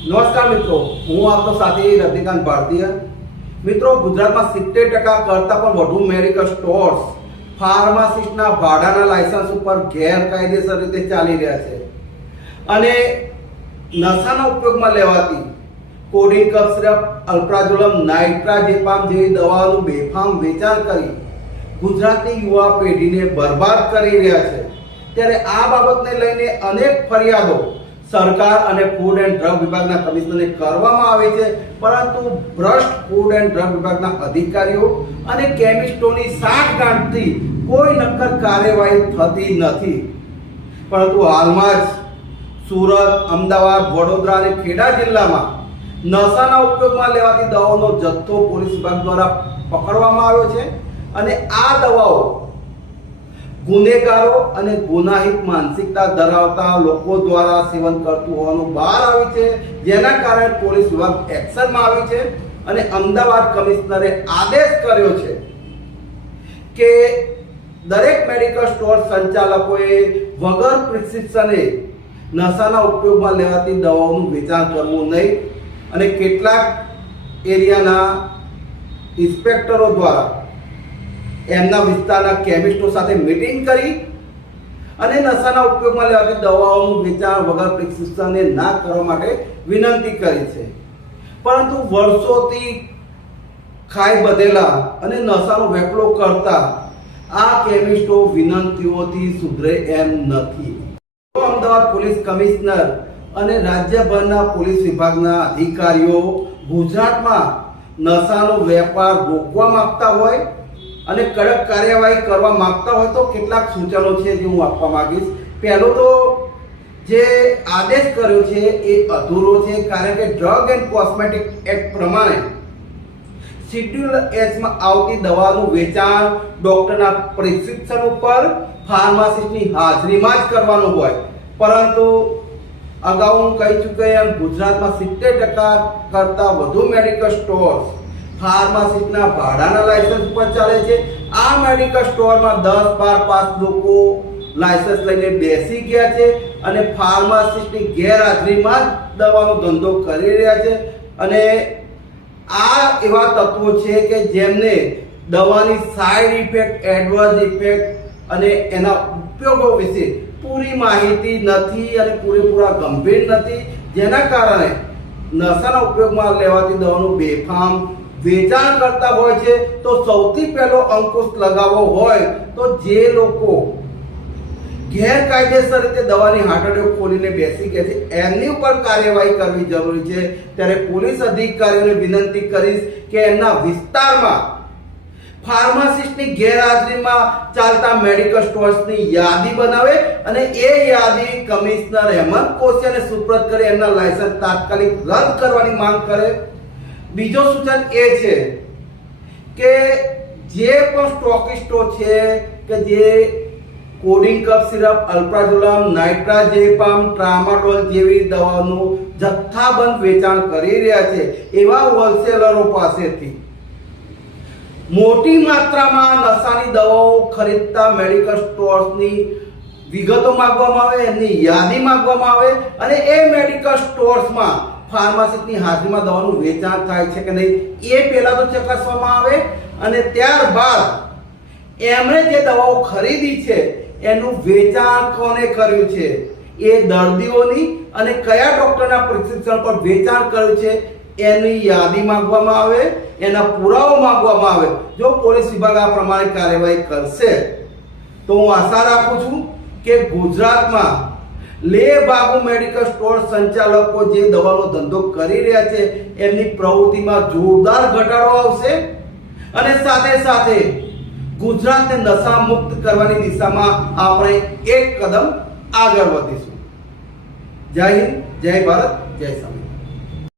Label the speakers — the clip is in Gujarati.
Speaker 1: નમસ્કાર મિત્રો, હું આપનો સાથી રજનીકાંત ભારતીય મિત્રો, ગુજરાતમાં સિત્તેર ટકા કરતાં પણ વધુ મેડિકલ સ્ટોર્સ ફાર્માસિસ્ટના ભાડાના લાયસન્સ ઉપર ગેરકાયદેસર રીતે ચાલી રહ્યા છે. અને નશાના ઉપયોગમાં લેવાતી કોડિંગ કફ સિરપ અલ્પ્રાઝોલમ નાઇટ્રાઝેપામ જેવી દવાઓનું બેફામ વેચાણ કરી ગુજરાતની યુવા પેઢીને બરબાદ કરી રહ્યા છે. ત્યારે આ બાબતને લઈને અનેક ફરિયાદો સરકાર અને ફૂડ એન્ડ ડ્રગ વિભાગના કમિશનરને કરવામાં આવે છે. પરંતુ ભ્રષ્ટ ફૂડ એન્ડ ડ્રગ વિભાગના અધિકારીઓ અને કેમિસ્ટોની સાઠગાંઠથી કોઈ નક્કર કાર્યવાહી થતી નથી. પરંતુ હાલમાં જ સુરત, અમદાવાદ, વડોદરા અને ખેડા જિલ્લામાં નશાના ઉપયોગમાં લેવાતી દવાઓનો જથ્થો પોલીસ વિભાગ દ્વારા પકડવામાં આવ્યો છે અને આ દવાઓ ગુનેગારો અને ગુનાહિત માનસિકતા ધરાવતા લોકો દ્વારા સેવન કરતું હોવાનું બહાર આવ્યું છે. જેના કારણે પોલીસ વિભાગ એક્શનમાં આવી છે અને અમદાવાદ કમિશનરે આદેશ કર્યો છે કે દરેક મેડિકલ સ્ટોર સંચાલકોએ વગર પ્રિસ્ક્રિપ્શને નશાના ઉપયોગમાં લેવાતી દવાઓનું વેચાણ કરવું નહીં. અને કેટલાક એરિયાના ઇન્સ્પેક્ટરો દ્વારા એમના વિસ્તારના કેમિસ્ટો સાથે મીટિંગ કરી અને નશાના ઉપયોગમાં લેવાતી દવાઓનું વેચાણ વગર પ્રિસ્ક્રિપ્શનને ના કરવા માટે વિનંતી કરી છે. પરંતુ વર્ષોથી ખાઈ બધેલા અને નશાનો વેપલો કરતા આ કેમિસ્ટો વિનંતીઓથી સુધરે એમ નથી. અમદાવાદ પોલીસ કમિશનર અને રાજ્યભરના પોલીસ વિભાગના અધિકારીઓ ગુજરાતમાં નશાનો વેપાર રોકવા માંગતા હોય અને કડક કાર્યવાહી કરવા માંગતા હોય તો કેટલાક સૂચનો છે જે હું આપવા માંગીશ. પહેલો તો જે આદેશ કર્યો છે એ અધૂરો છે, કારણ કે ડ્રગ એન્ડ કોસ્મેટિક એક્ટ પ્રમાણે શિડ્યુલ એચમાં આવતી દવાનું વેચાણ ડોક્ટરના પ્રિસ્ક્રિપ્શન ઉપર ફાર્માસિસ્ટની હાજરીમાં જ કરવાનું હોય. પરંતુ અગાઉ હું કહી ચૂક્યો એમ ગુજરાતમાં સિત્તેર ટકા કરતાં વધુ મેડિકલ સ્ટોર્સ ફાર્માસિસ્ટના ભાડાના લાયસન્સ પર ચાલે છે. આ મેડિકલ સ્ટોરમાં દસ, બાર, પાંચ લોકો લાયસન્સ લઈને બેસી ગયા છે અને ફાર્માસિસ્ટની ગેરહાજરીમાં દવાનો ધંધો કરી રહ્યા છે. અને આ એવા તત્વો છે કે જેમને દવાની સાઇડ ઇફેક્ટ, એડવર્સ ઇફેક્ટ અને એના ઉપયોગો વિશે પૂરી માહિતી નથી અને પૂરેપૂરા ગંભીર નથી. જેના કારણે નશાના ઉપયોગમાં લેવાતી દવાનું બેફામ વેચાણ કરતા હોય છે, તો સૌથી પહેલો અંકુશ લગાવવો હોય તો જે લોકો ગેરકાયદેસર રીતે દવાની હાટડીઓ ખોલીને બેસી ગયા છે, એમની ઉપર કાર્યવાહી કરવી જરૂરી છે. ત્યારે પોલીસ અધિકારીઓને વિનંતી કરીશ કે એમના વિસ્તારમાં ફાર્માસિસ્ટની ગેરહાજરીમાં ચાલતા મેડિકલ સ્ટોર્સની યાદી બનાવે અને એ યાદી કમિશનર હેમંત કોશિયાને સુપ્રત કરી, એમના લાયસન્સ તાત્કાલિક રદ કરવાની માંગ કરે. બીજો સૂચન એ છે કે જે પણ સ્ટોકિસ્ટો છે કે જે codeine cough syrup alprazolam nitrazepam tramadol જેવી દવાઓનું જથ્થાબંધ વેચાણ કરી રહ્યા છે, એવા હોલસેલરો પાસેથી. મોટી માત્રામાં નશાની દવાઓ ખરીદતા મેડિકલ સ્ટોર્સની વિગતો માંગવામાં આવે એમની યાદી માંગવામાં આવે અને એ મેડિકલ સ્ટોર્સમાં ફાર્માસિસ્ટની હાજરીમાં દવાનું વેચાણ થાય છે કે નહીં, એ પહેલા તો ચકાસવામાં આવે અને ત્યારબાદ એમણે જે દવાઓ ખરીદી છે, એનું વેચાણ કોને કર્યું છે? એ દર્દીઓની અને કયા ડોક્ટરના પ્રિસ્ક્રિપ્શન પર વેચાણ કર્યું છે, એની યાદી માંગવામાં આવે, એના પુરાવો માંગવામાં આવે. જો પોલીસ વિભાગ આ પ્રમાણે કાર્યવાહી કરશે, તો હું આશા રાખું છું કે ગુજરાતમાં લે બાબુ મેડિકલ સ્ટોર સંચાલકો જે દવાનો ધંધો કરી રહ્યા છે, એમની પ્રવૃત્તિમાં જોરદાર ઘટાડો આવશે. અને સાથે સાથે ગુજરાતને નશા મુક્ત કરવાની દિશામાં આપણે એક કદમ આગળ વધીશું. જય હિન્દ, જય ભારત, જય સંવિધાન